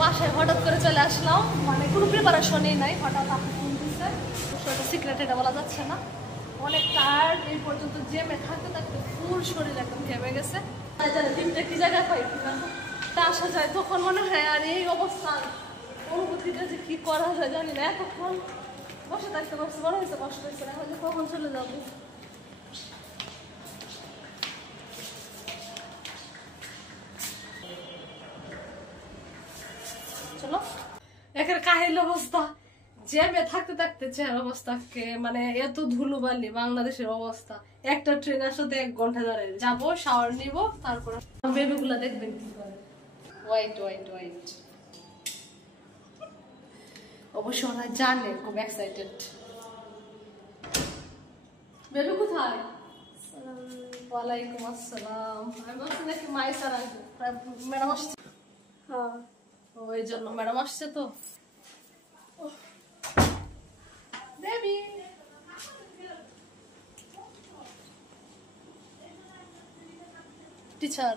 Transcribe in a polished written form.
বাসায় হঠাৎ করে চলে আসলাম, মানে কোনো প্রিপারেশনই নাই, হঠাৎ আপনি ফোন দিচ্ছে। সেটা সিক্রেট, এটা বলা যাচ্ছে না। অনেক টায়ার্ড, এই পর্যন্ত জেমে থাকতে থাকতে ফুল শরীর একদম ঘেমে গেছে। দিনটা কি জায়গায় পাই আসা যায়, তখন মনে হয় আর এই অবস্থা অনুভূতিটা যে কি করা যায় জানি না। এতক্ষণ বসে থাকতে পারছি, মনে হয়েছে কষ্ট হয়েছে, এখন যে কখন চলে যাবো। চলো, একের কাহিল অবস্থা, জ্যামে থাকতে থাকতে চেহারা অবস্থাকে, মানে এত ধুলোবালি বাংলাদেশের অবস্থা। একটা ট্রেন আসতে 1 ঘন্টা ধরে যাবো, শাওয়ার নিব, তারপর বেবিগুলা দেখবেন কি করে। হোয়াইট হোয়াইট হোয়াইট, অবশ্য ওরা জানে, খুব এক্সাইটেড। বেবি কোথায়? ওয়ালাইকুম আসসালাম। আমি বলছি নাকি মাই স্যার আসবে, ম্যাডাম আসছে। হ্যাঁ, ওই জন্য ম্যাডাম আসছে তো। Baby teacher